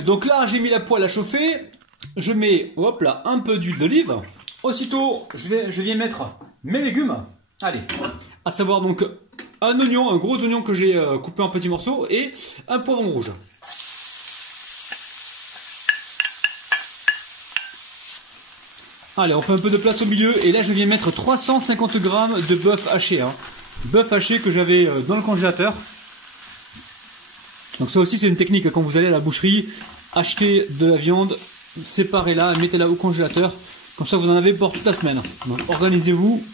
Donc là, j'ai mis la poêle à chauffer. Je mets, hop là, un peu d'huile d'olive. Aussitôt, je viens mettre mes légumes. Allez, à savoir donc un oignon, un gros oignon que j'ai coupé en petits morceaux et un poivron rouge. Allez, on fait un peu de place au milieu et là je viens mettre 350 g de bœuf haché. Bœuf haché que j'avais dans le congélateur. Donc ça aussi c'est une technique, quand vous allez à la boucherie, acheter de la viande, séparez-la, mettez-la au congélateur, comme ça vous en avez pour toute la semaine. Donc organisez-vous.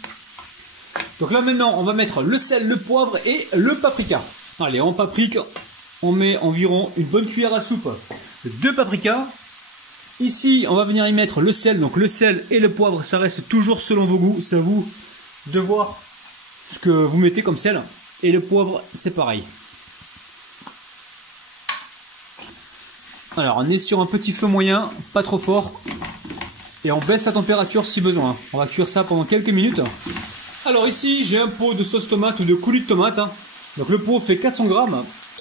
Donc là maintenant on va mettre le sel, le poivre et le paprika. Allez, en paprika, on met environ une bonne cuillère à soupe de paprika. Ici on va venir y mettre le sel, donc le sel et le poivre ça reste toujours selon vos goûts, c'est à vous de voir ce que vous mettez comme sel. Et le poivre c'est pareil. Alors on est sur un petit feu moyen, pas trop fort. Et on baisse la température si besoin. On va cuire ça pendant quelques minutes. Alors ici j'ai un pot de sauce tomate ou de coulis de tomate. Donc le pot fait 400 g.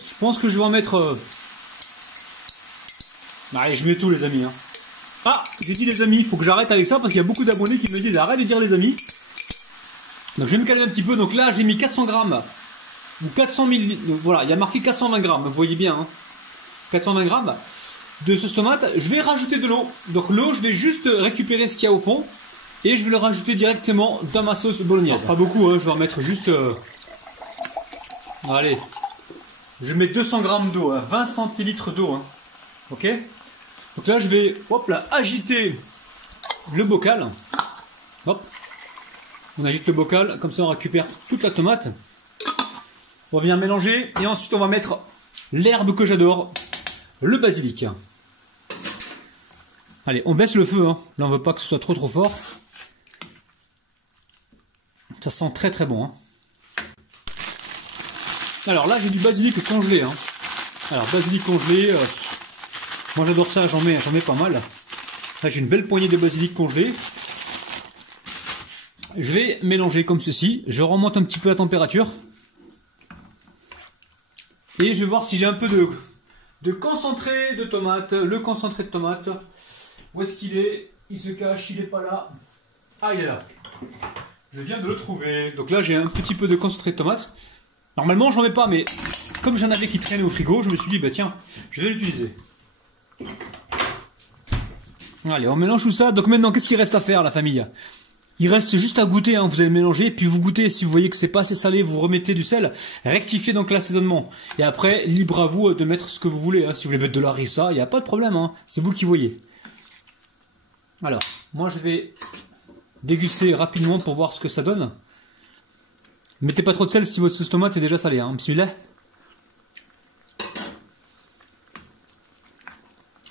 Je pense que je vais en mettre... Allez, je mets tout les amis. Ah, j'ai dit les amis, il faut que j'arrête avec ça parce qu'il y a beaucoup d'abonnés qui me disent arrête de dire les amis. Donc je vais me calmer un petit peu. Donc là j'ai mis 400 g. Ou 400 ml. Voilà, il y a marqué 420 g. Vous voyez bien. 420 g de sauce tomate. Je vais rajouter de l'eau. Donc l'eau, je vais juste récupérer ce qu'il y a au fond. Et je vais le rajouter directement dans ma sauce bolognaise. Pas beaucoup, je vais en mettre juste... Allez. Je mets 200 g d'eau, 20 centilitres d'eau. Ok. Donc là, je vais hop là, agiter le bocal. Hop. On agite le bocal, comme ça on récupère toute la tomate. On va venir mélanger. Et ensuite, on va mettre l'herbe que j'adore, le basilic. Allez, on baisse le feu. Là, on veut pas que ce soit trop fort. Ça sent très très bon. Alors là, j'ai du basilic congelé. Alors, basilic congelé, moi j'adore ça, j'en mets pas mal. Là, j'ai une belle poignée de basilic congelé. Je vais mélanger comme ceci. Je remonte un petit peu la température. Et je vais voir si j'ai un peu de concentré de tomate. Le concentré de tomate. Où est-ce qu'il est? Il se cache, il n'est pas là. Ah, il est là. Je viens de le trouver. Donc là, j'ai un petit peu de concentré de tomate. Normalement, j'en mets pas, mais comme j'en avais qui traînaient au frigo, je me suis dit, bah tiens, je vais l'utiliser. Allez, on mélange tout ça. Donc maintenant, qu'est-ce qu'il reste à faire, la famille? Il reste juste à goûter, vous allez mélanger, puis vous goûtez. Si vous voyez que c'est pas assez salé, vous remettez du sel. Rectifiez donc l'assaisonnement. Et après, libre à vous de mettre ce que vous voulez. Si vous voulez mettre de la harissa, il n'y a pas de problème. C'est vous qui voyez. Alors, moi je vais déguster rapidement pour voir ce que ça donne. Mettez pas trop de sel si votre sauce tomate est déjà salée. Bismillah.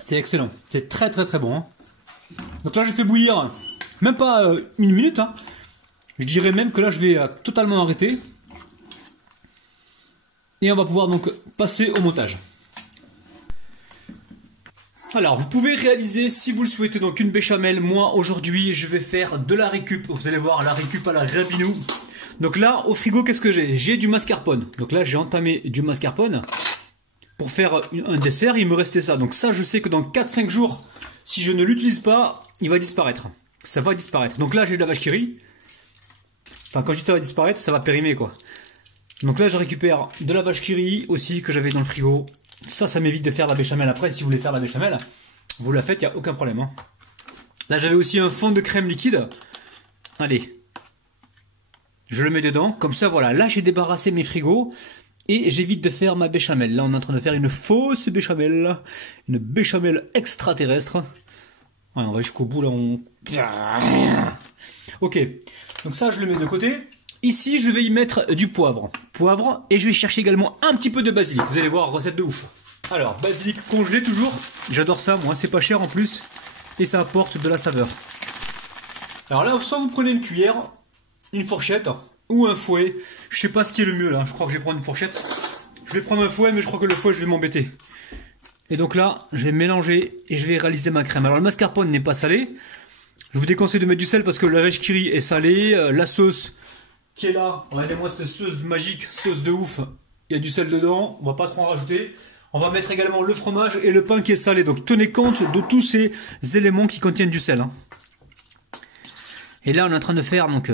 C'est excellent. C'est très très très bon. Donc là, je fais bouillir même pas une minute. Je dirais même que là, je vais totalement arrêter. Et on va pouvoir donc passer au montage. Alors, vous pouvez réaliser, si vous le souhaitez, donc une béchamel. Moi, aujourd'hui, je vais faire de la récup. Vous allez voir, la récup à la Rabinou. Donc là, au frigo, qu'est-ce que j'ai? J'ai du mascarpone. Donc là, j'ai entamé du mascarpone. Pour faire un dessert, il me restait ça. Donc ça, je sais que dans 4-5 jours, si je ne l'utilise pas, il va disparaître. Ça va disparaître. Donc là, j'ai de la vache qui rit. Enfin, quand je dis ça va disparaître, ça va périmer, quoi. Donc là, je récupère de la vache qui rit aussi, que j'avais dans le frigo. Ça m'évite de faire la béchamel après. Si vous voulez faire la béchamel, vous la faites, il n'y a aucun problème. Là, j'avais aussi un fond de crème liquide. Allez. Je le mets dedans. Comme ça, voilà. Là, j'ai débarrassé mes frigos. Et j'évite de faire ma béchamel. Là, on est en train de faire une fausse béchamel. Une béchamel extraterrestre. Ouais, on va jusqu'au bout, là. Ok. Donc ça, je le mets de côté. Ici, je vais y mettre du poivre. Poivre. Et je vais chercher également un petit peu de basilic. Vous allez voir, recette de ouf. Alors, basilic congelé toujours. J'adore ça, moi. C'est pas cher en plus. Et ça apporte de la saveur. Alors là, soit vous prenez une cuillère, une fourchette ou un fouet. Je sais pas ce qui est le mieux là. Je crois que je vais prendre une fourchette. Je vais prendre un fouet, mais je crois que le fouet, je vais m'embêter. Et donc là, je vais mélanger et je vais réaliser ma crème. Alors le mascarpone n'est pas salé. Je vous déconseille de mettre du sel parce que la vache qui rit est salée. La sauce qui est là, regardez-moi cette sauce magique, sauce de ouf. Il y a du sel dedans. On va pas trop en rajouter. On va mettre également le fromage et le pain qui est salé. Donc tenez compte de tous ces éléments qui contiennent du sel. Hein. Et là on est en train de faire donc...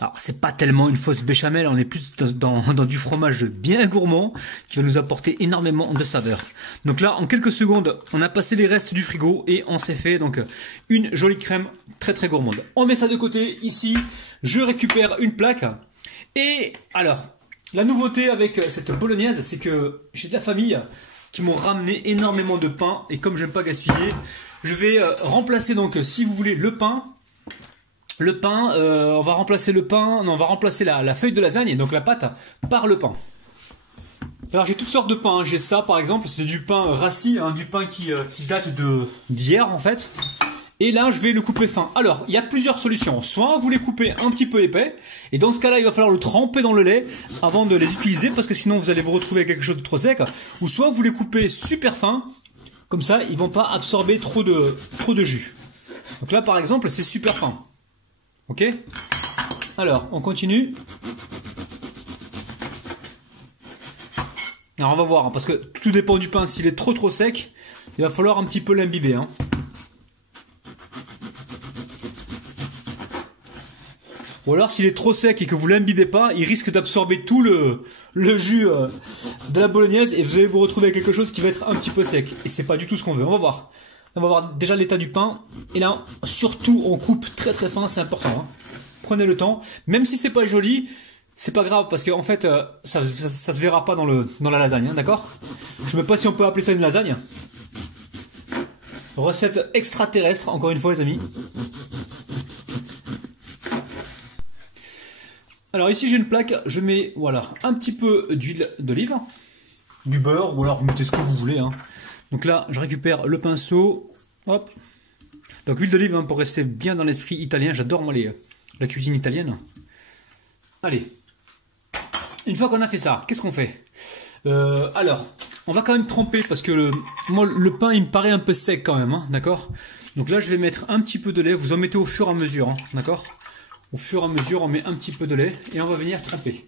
alors c'est pas tellement une fausse béchamel, on est plus dans du fromage bien gourmand qui va nous apporter énormément de saveur. Donc là en quelques secondes on a passé les restes du frigo et on s'est fait donc une jolie crème très très gourmande. On met ça de côté, ici je récupère une plaque et alors la nouveauté avec cette bolognaise c'est que j'ai de la famille qui m'ont ramené énormément de pain et comme j'aime pas gaspiller, je vais remplacer donc si vous voulez le pain, on va remplacer le pain, non, on va remplacer la feuille de lasagne, donc la pâte, par le pain. Alors j'ai toutes sortes de pain, hein. J'ai ça par exemple, c'est du pain rassis, hein, du pain qui date d'hier en fait. Et là je vais le couper fin. Alors il y a plusieurs solutions, soit vous les coupez un petit peu épais, et dans ce cas là il va falloir le tremper dans le lait avant de les utiliser, parce que sinon vous allez vous retrouver avec quelque chose de trop sec, ou soit vous les coupez super fin, comme ça ils vont pas absorber trop de jus. Donc là par exemple c'est super fin. Ok? Alors, on continue. Alors, on va voir, hein, parce que tout dépend du pain. S'il est trop sec, il va falloir un petit peu l'imbiber. Hein. Ou alors, s'il est trop sec et que vous l'imbibez pas, il risque d'absorber tout le jus de la bolognaise et vous allez vous retrouver avec quelque chose qui va être un petit peu sec. Et c'est pas du tout ce qu'on veut. On va voir. On va voir déjà l'état du pain. Et là, surtout, on coupe très très fin, c'est important. Hein. Prenez le temps. Même si c'est pas joli, c'est pas grave parce qu'en fait, ça se verra pas dans la lasagne, hein, d'accord? Je sais même pas si on peut appeler ça une lasagne. Recette extraterrestre, encore une fois, les amis. Alors ici, j'ai une plaque. Je mets, voilà, un petit peu d'huile d'olive, du beurre, ou alors vous mettez ce que vous voulez, hein. Donc là, je récupère le pinceau, hop. Donc huile d'olive hein, pour rester bien dans l'esprit italien. J'adore moi la cuisine italienne. Allez. Une fois qu'on a fait ça, qu'est-ce qu'on fait? Alors, on va quand même tremper parce que moi le pain il me paraît un peu sec quand même, hein, d'accord? Donc là, je vais mettre un petit peu de lait. Vous en mettez au fur et à mesure, hein, d'accord? Au fur et à mesure, on met un petit peu de lait et on va venir tremper.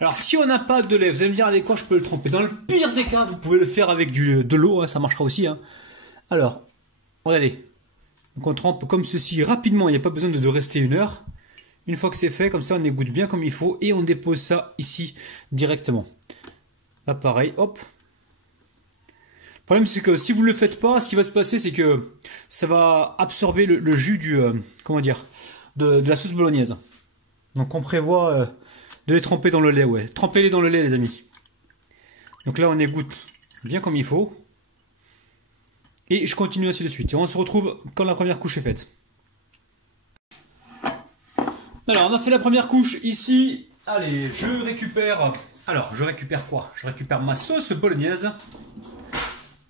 Alors si on n'a pas de lait, vous allez me dire avec quoi je peux le tremper. Dans le pire des cas, vous pouvez le faire avec de l'eau, hein, ça marchera aussi. Hein. Alors, regardez. Donc on trempe comme ceci rapidement, il n'y a pas besoin de rester 1 heure. Une fois que c'est fait, comme ça on égoutte bien comme il faut et on dépose ça ici directement. Là pareil, hop. Le problème c'est que si vous ne le faites pas, ce qui va se passer c'est que ça va absorber le jus comment dire, de la sauce bolognaise. Donc on prévoit... de les tremper dans le lait, ouais. Trempez-les dans le lait, les amis. Donc là, on égoutte bien comme il faut. Et je continue ainsi de suite. Et on se retrouve quand la première couche est faite. Alors, on a fait la première couche ici. Allez, je récupère... alors, je récupère quoi? Je récupère ma sauce bolognaise.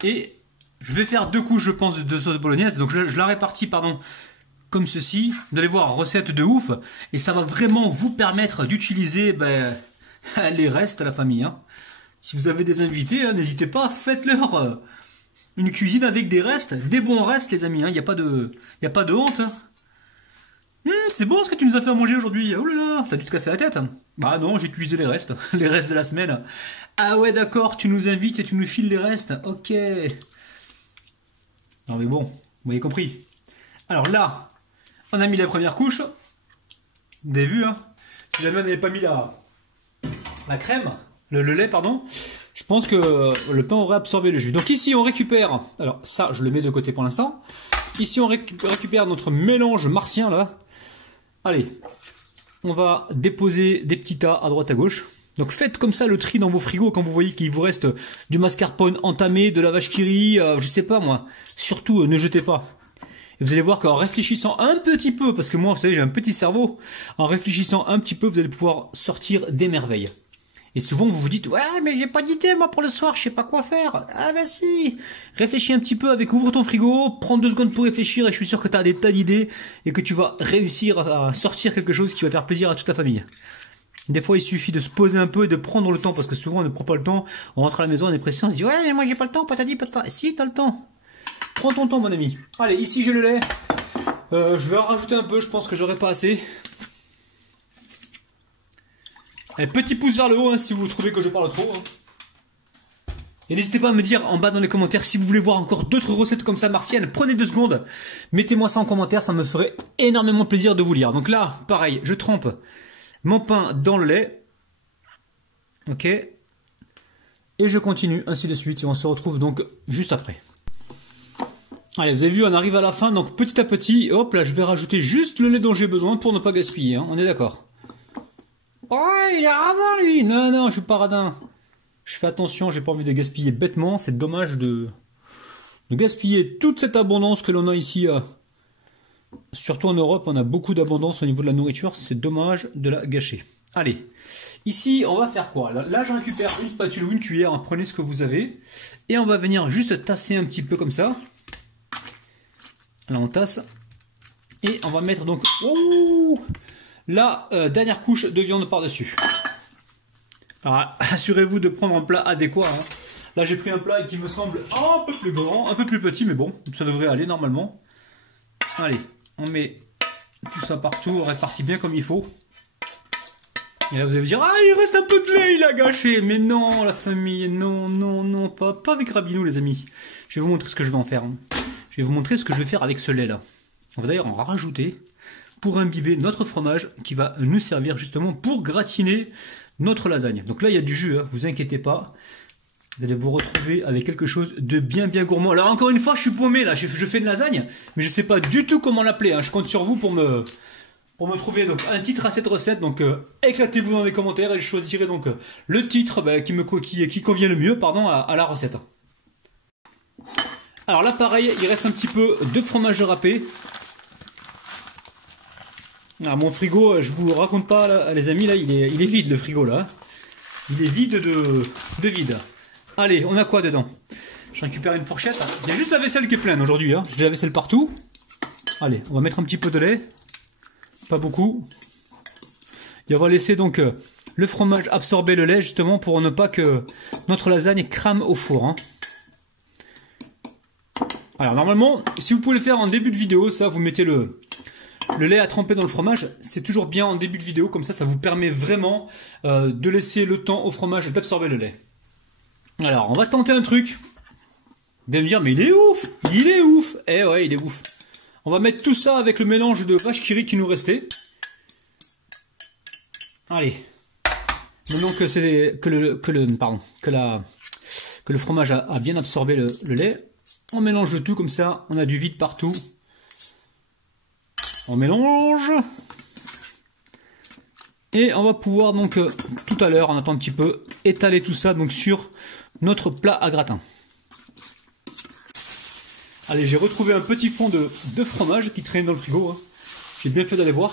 Et je vais faire 2 couches, je pense, de sauce bolognaise. Donc, je la répartis, pardon... comme ceci, vous allez voir, recette de ouf, et ça va vraiment vous permettre d'utiliser les restes à la famille. Hein. Si vous avez des invités, hein, n'hésitez pas, faites-leur une cuisine avec des restes, des bons restes les amis, il n'y a pas de honte. Hein. C'est bon ce que tu nous as fait à manger aujourd'hui, oh là là, ça a dû te casser la tête. Hein. Bah non, j'ai utilisé les restes de la semaine. Ah ouais d'accord, tu nous invites et tu nous files les restes, ok. Non mais bon, vous m'avez compris. Alors là, on a mis la première couche. Vous avez vu, hein? Si jamais on n'avait pas mis la crème, le lait, pardon, je pense que le pain aurait absorbé le jus. Donc ici, on récupère... alors ça, je le mets de côté pour l'instant. Ici, on récupère notre mélange martien, là. Allez, on va déposer des petits tas à droite à gauche. Donc faites comme ça le tri dans vos frigos quand vous voyez qu'il vous reste du mascarpone entamé, de la vache qui rit, je sais pas moi. Surtout, ne jetez pas. Et vous allez voir qu'en réfléchissant un petit peu, parce que moi, vous savez, j'ai un petit cerveau, en réfléchissant un petit peu, vous allez pouvoir sortir des merveilles. Et souvent, vous vous dites, ouais, mais j'ai pas d'idée, moi, pour le soir, je sais pas quoi faire. Ah, bah si! Réfléchis un petit peu avec ouvre ton frigo, prends 2 secondes pour réfléchir, et je suis sûr que tu as des tas d'idées, et que tu vas réussir à sortir quelque chose qui va faire plaisir à toute ta famille. Des fois, il suffit de se poser un peu et de prendre le temps, parce que souvent, on ne prend pas le temps, on rentre à la maison, on est pressé, on se dit, ouais, mais moi, j'ai pas le temps, patati patata. Si, t'as le temps. Prends ton temps mon ami. Allez, ici j'ai le lait. Je vais en rajouter un peu, je pense que j'aurai pas assez. Allez, petit pouce vers le haut hein, si vous trouvez que je parle trop. Hein. Et n'hésitez pas à me dire en bas dans les commentaires si vous voulez voir encore d'autres recettes comme ça martiennes. Prenez 2 secondes, mettez-moi ça en commentaire, ça me ferait énormément plaisir de vous lire. Donc là, pareil, je trempe mon pain dans le lait. Ok. Et je continue, ainsi de suite. Et on se retrouve donc juste après. Allez, vous avez vu, on arrive à la fin. Donc petit à petit, hop là, je vais rajouter juste le lait dont j'ai besoin pour ne pas gaspiller. Hein, on est d'accord. Oh, il est radin lui. Non, non, je suis pas radin. Je fais attention, j'ai pas envie de gaspiller bêtement. C'est dommage de gaspiller toute cette abondance que l'on a ici. Surtout en Europe, on a beaucoup d'abondance au niveau de la nourriture. C'est dommage de la gâcher. Allez, ici, on va faire quoi? Là, je récupère une spatule ou une cuillère. Hein, prenez ce que vous avez. Et on va venir juste tasser un petit peu comme ça. Là, on tasse. Et on va mettre donc la dernière couche de viande par-dessus. Alors, assurez-vous de prendre un plat adéquat. Hein. Là, j'ai pris un plat qui me semble un peu plus grand, un peu plus petit, mais bon, ça devrait aller normalement. Allez, on met tout ça partout, on répartit bien comme il faut. Et là, vous allez vous dire, ah, il reste un peu de lait, il a gâché. Mais non, la famille, non, non, non, pas avec Rabinou, les amis. Je vais vous montrer ce que je vais en faire. Hein. Je vais vous montrer ce que je vais faire avec ce lait-là. On va d'ailleurs en rajouter pour imbiber notre fromage qui va nous servir justement pour gratiner notre lasagne. Donc là, il y a du jus, hein, vous inquiétez pas. Vous allez vous retrouver avec quelque chose de bien gourmand. Alors encore une fois, je suis paumé là, je fais une lasagne, mais je ne sais pas du tout comment l'appeler. Hein. Je compte sur vous pour me trouver donc un titre à cette recette. Donc éclatez-vous dans les commentaires et je choisirai donc le titre qui convient le mieux à la recette. Alors là pareil, il reste un petit peu de fromage râpé. Ah, mon frigo, je vous raconte pas là, les amis, là il est vide le frigo là. Il est vide de vide. Allez, on a quoi dedans? Je récupère une fourchette. Il y a juste la vaisselle qui est pleine aujourd'hui. Hein. J'ai de la vaisselle partout. Allez, on va mettre un petit peu de lait. Pas beaucoup. Et on va laisser donc le fromage absorber le lait justement pour ne pas que notre lasagne crame au four. Hein. Alors normalement, si vous pouvez le faire en début de vidéo, ça vous mettez le lait à tremper dans le fromage, c'est toujours bien en début de vidéo, comme ça vous permet vraiment de laisser le temps au fromage d'absorber le lait. Alors, on va tenter un truc. Vous allez me dire, mais il est ouf! Il est ouf! Eh ouais, il est ouf. On va mettre tout ça avec le mélange de vache qui rit qui nous restait. Allez. Maintenant que le fromage a bien absorbé le lait, on mélange le tout comme ça, on a du vide partout. On mélange. Et on va pouvoir donc tout à l'heure, on attend un petit peu, étaler tout ça donc sur notre plat à gratin. Allez, j'ai retrouvé un petit fond de fromage qui traîne dans le frigo. Hein. J'ai bien fait d'aller voir.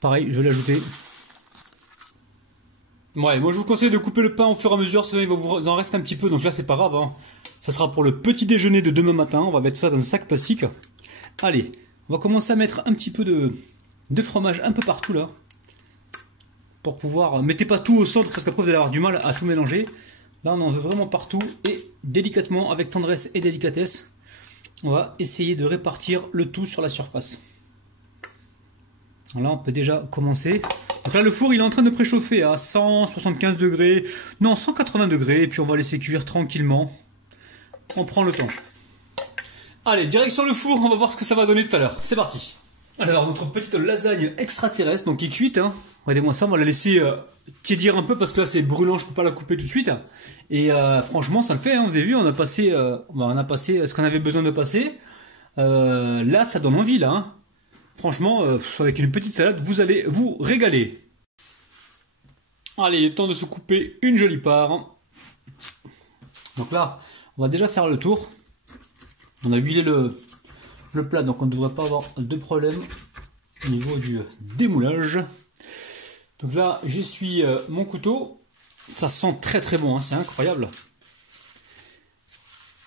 Pareil, je vais l'ajouter. Ouais, moi je vous conseille de couper le pain au fur et à mesure, sinon il va vous en rester un petit peu, donc là c'est pas grave. Hein. Ça sera pour le petit déjeuner de demain matin, on va mettre ça dans un sac plastique. Allez, on va commencer à mettre un petit peu de fromage un peu partout là. Pour pouvoir... Mettez pas tout au centre parce qu'après vous allez avoir du mal à tout mélanger. Là on en veut vraiment partout et délicatement, avec tendresse et délicatesse, on va essayer de répartir le tout sur la surface. Là on peut déjà commencer. Donc là le four il est en train de préchauffer à 175 degrés, non 180 degrés, et puis on va laisser cuire tranquillement. On prend le temps. Allez, direction le four, on va voir ce que ça va donner tout à l'heure. C'est parti. Alors notre petite lasagne extraterrestre, donc qui est cuite, hein. Regardez-moi ça, on va la laisser tiédir un peu parce que là c'est brûlant, je peux pas la couper tout de suite. Et franchement ça me fait, hein, vous avez vu, on a passé ce qu'on avait besoin de passer. Là ça donne envie là. Hein. Franchement, avec une petite salade, vous allez vous régaler. Allez, il est temps de se couper une jolie part. Donc là, on va déjà faire le tour. On a huilé le plat, donc on ne devrait pas avoir de problème au niveau du démoulage. Donc là, j'essuie mon couteau. Ça sent très très bon, hein, c'est incroyable.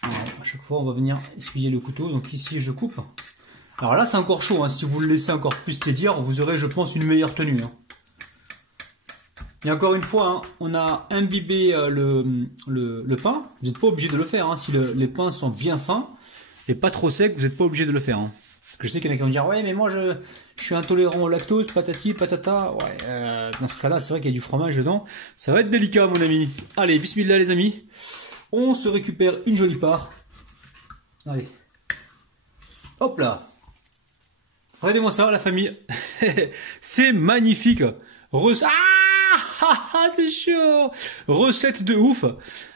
Alors, à chaque fois, on va venir essuyer le couteau. Donc ici, je coupe. Alors là, c'est encore chaud. Hein. Si vous le laissez encore plus tiédir, vous aurez, je pense, une meilleure tenue. Hein. Et encore une fois, hein, on a imbibé le pain. Vous n'êtes pas obligé de le faire. Hein. Si les pains sont bien fins et pas trop secs, vous n'êtes pas obligé de le faire. Hein. que je sais qu'il y en a qui vont me dire, ouais, mais moi je suis intolérant au lactose, patati, patata. Ouais, dans ce cas-là, c'est vrai qu'il y a du fromage dedans. Ça va être délicat, mon ami. Allez, bismillah, les amis. On se récupère une jolie part. Allez. Hop là. Regardez-moi ça, la famille. C'est magnifique. C'est chaud. Recette de ouf.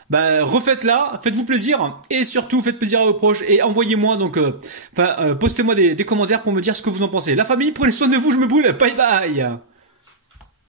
Bah, refaites-la, faites-vous plaisir et surtout faites plaisir à vos proches et envoyez-moi donc, postez-moi des commentaires pour me dire ce que vous en pensez. La famille, prenez soin de vous, je me boule, bye bye.